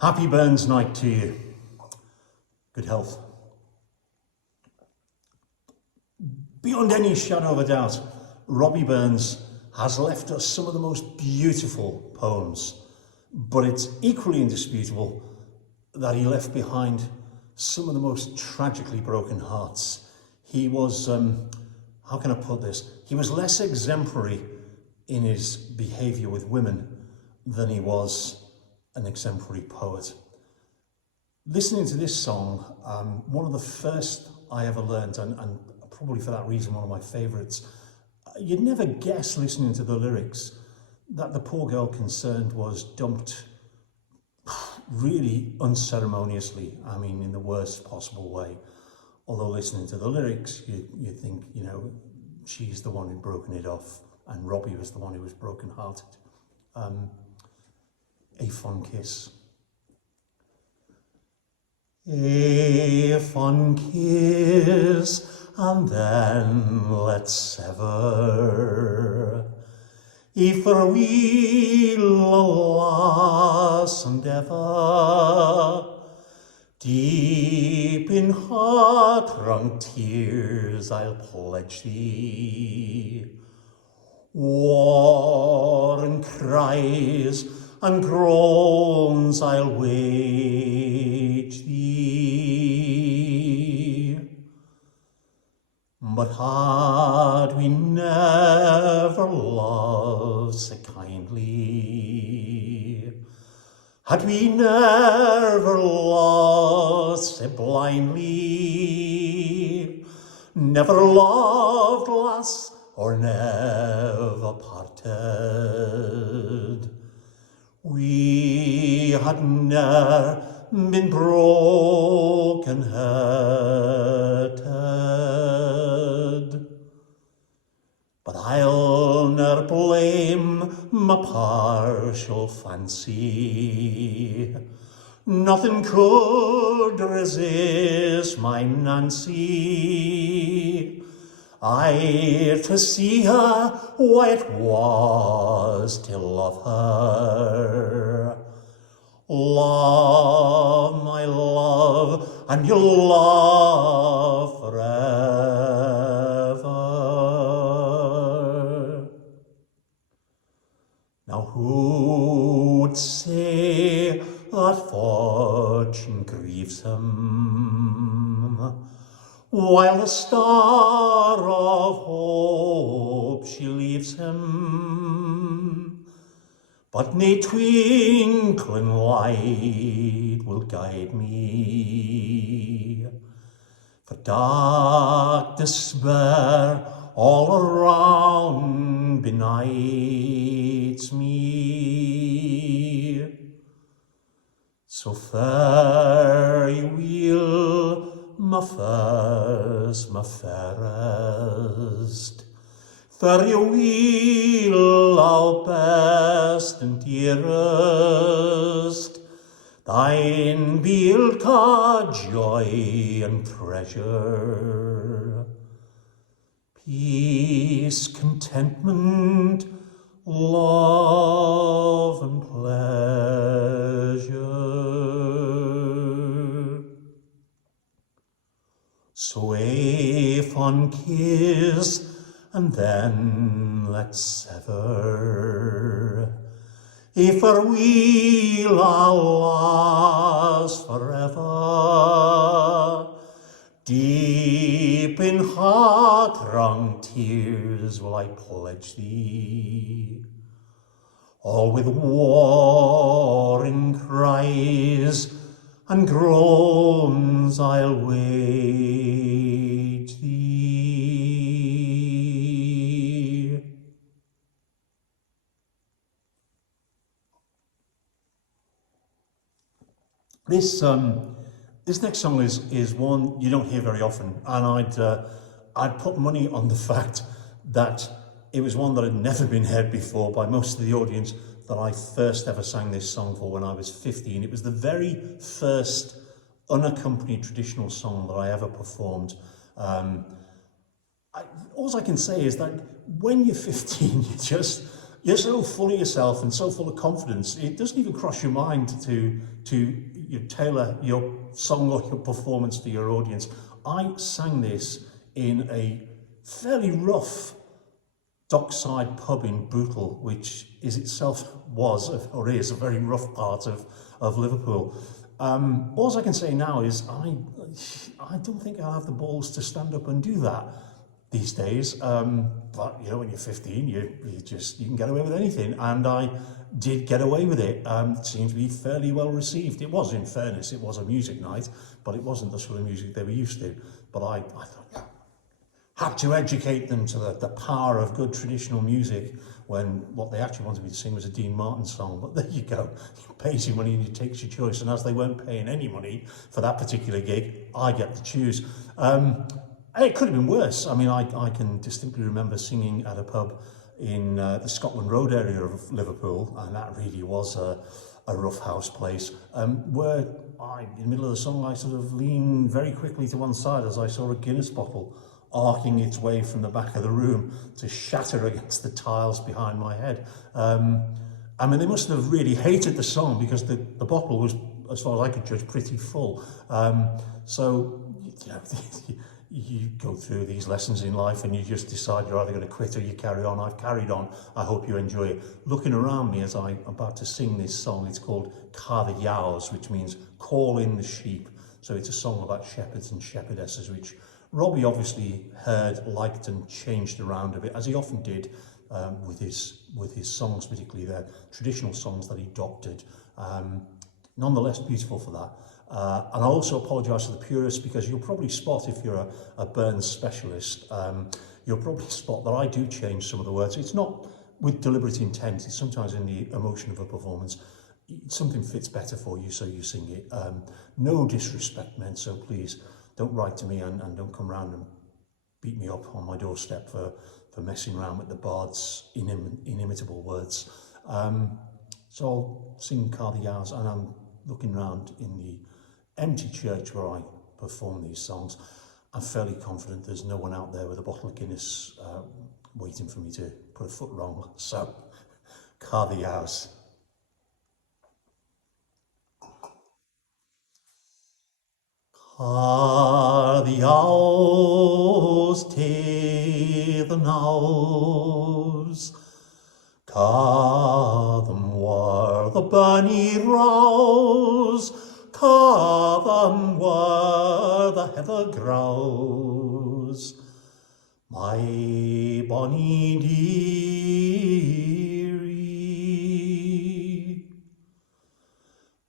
Happy Burns night to you. Good health. Beyond any shadow of a doubt, Robbie Burns has left us some of the most beautiful poems, but it's equally indisputable that he left behind some of the most tragically broken hearts. He was, how can I put this? He was less exemplary in his behaviour with women than he was an exemplary poet. Listening to this song, one of the first I ever learned, and probably for that reason one of my favourites, you'd never guess listening to the lyrics that the poor girl concerned was dumped really unceremoniously, I mean in the worst possible way. Although listening to the lyrics, you think, you know, she's the one who'd broken it off and Robbie was the one who was broken-hearted. A fond kiss. A fond kiss, and then let's sever. If we'll alas and ever, deep in heart-wrung tears I'll pledge thee. War and cries and groans I'll wage thee. But had we never loved so kindly, had we never loved so blindly, never loved, lass, or never parted, we had ne'er been broken-hearted. But I'll ne'er blame my partial fancy. Nothing could resist my Nancy. I to see her, why it was to love her. Love, my love, and you'll love forever. Now who would say that fortune grieves him, while the star of hope she leaves him? But nae twinkling light will guide me, for dark despair all around benights me. So fare ye weel, my first, my fairest. Fare ye weel, our best and dearest. Thine be ilka joy and treasure, peace, contentment, love and pleasure. So a fond kiss, and then let's sever. If we'll last forever, deep in heart-wrung tears will I pledge thee. All with warring cries and groans I'll wage thee. This next song is one you don't hear very often, and I'd put money on the fact that it was one that had never been heard before by most of the audience that I first ever sang this song for when I was 15. It was the very first unaccompanied traditional song that I ever performed. All I can say is that when you're 15, you just you're so full of yourself and so full of confidence, it doesn't even cross your mind to you tailor your song or your performance to your audience. I sang this in a fairly rough dockside pub in Bootle, which is itself was or is a very rough part of Liverpool. All I can say now is I don't think I'll have the balls to stand up and do that these days. But you know, when you're 15, you can get away with anything, and I did get away with it. It seemed to be fairly well received. It was, in fairness, it was a music night, but it wasn't the sort of music they were used to. But I thought, yeah, had to educate them to the power of good traditional music when what they actually wanted me to sing was a Dean Martin song. But there you go, he pays you money and he takes your choice. And as they weren't paying any money for that particular gig, I get to choose. It could have been worse. I mean, I can distinctly remember singing at a pub in the Scotland Road area of Liverpool, and that really was a rough house place, where in the middle of the song, I sort of leaned very quickly to one side as I saw a Guinness bottle arcing its way from the back of the room to shatter against the tiles behind my head. I mean, they must have really hated the song because the bottle was, as far as I could judge, pretty full. So, you know, you go through these lessons in life and you just decide you're either going to quit or you carry on. I've carried on. I hope you enjoy it. Looking around me as I'm about to sing this song, it's called Car the Yows, which means call in the sheep. So it's a song about shepherds and shepherdesses, which Robbie obviously heard, liked and changed around a bit, as he often did with his songs, particularly their traditional songs that he doctored. Nonetheless, beautiful for that. And I also apologise to the purists, because you'll probably spot, if you're a Burns specialist, you'll probably spot that I do change some of the words. It's not with deliberate intent, it's sometimes in the emotion of a performance. Something fits better for you, so you sing it. No disrespect meant, so please don't write to me and don't come round and beat me up on my doorstep for messing around with the bard's inimitable words. So I'll sing Car the Yows, and I'm looking round in the empty church where I perform these songs. I'm fairly confident there's no one out there with a bottle of Guinness waiting for me to put a foot wrong. So, Car the Yows. Car the Yows tae the knowes, car them were the bonny rows, car them were the heather grows. My bonny dearie,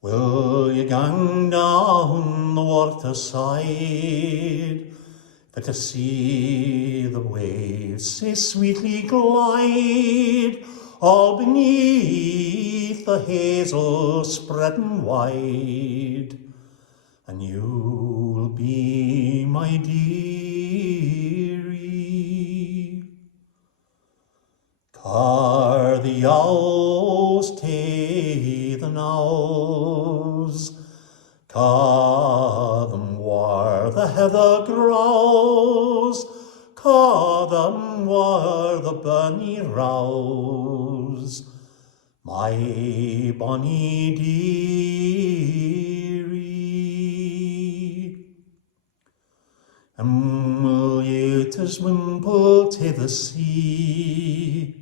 will you gang down the water side for to see the waves sae sweetly glide all beneath the hazel spreading wide? And you'll be my dearie. Car the Yows tae the knowes, car them where the heather grows, car them where the bonny rows. My bonny dearie. And will you to swimple to the sea,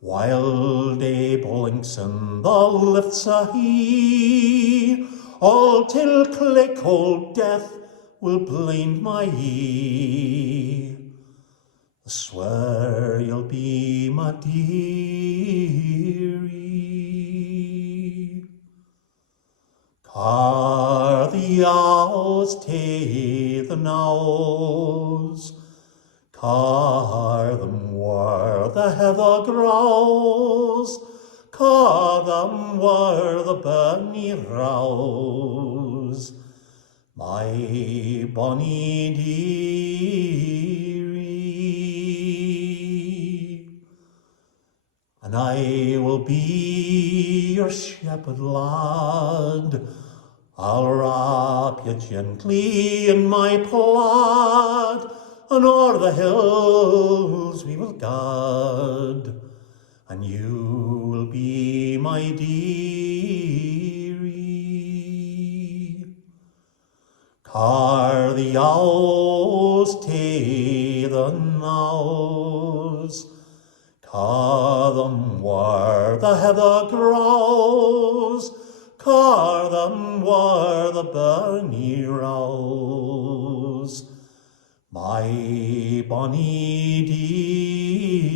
while day blinks and the lifts a hee, all till clay cold death will blind my ee? I swear you'll be my dearie. Car the Yows tae the knowes, car them where the heather grows, car them where the bonny rows. My bonny dearie. And I will be your shepherd lad, I'll wrap you gently in my plaid, and o'er the hills we will gad, and you'll be my dearie. Car the owls tae the mouse, car them where the heather grows, car them where the burnie rouse. My bonny dearie.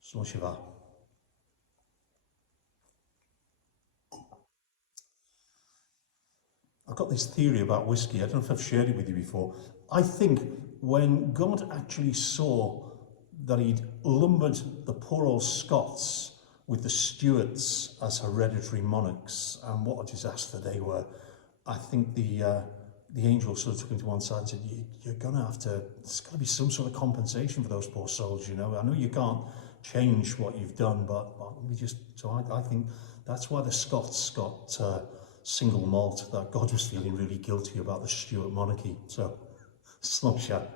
So Shiva. I've got this theory about whiskey. I don't know if I've shared it with you before. I think when God actually saw that he'd lumbered the poor old Scots with the Stuarts as hereditary monarchs, and what a disaster they were, I think the angel sort of took him to one side and said, "You're going to have to. There's got to be some sort of compensation for those poor souls. You know, I know you can't change what you've done, but we just." So I think that's why the Scots got single malt. That God was feeling really guilty about the Stuart monarchy. So, slug shot.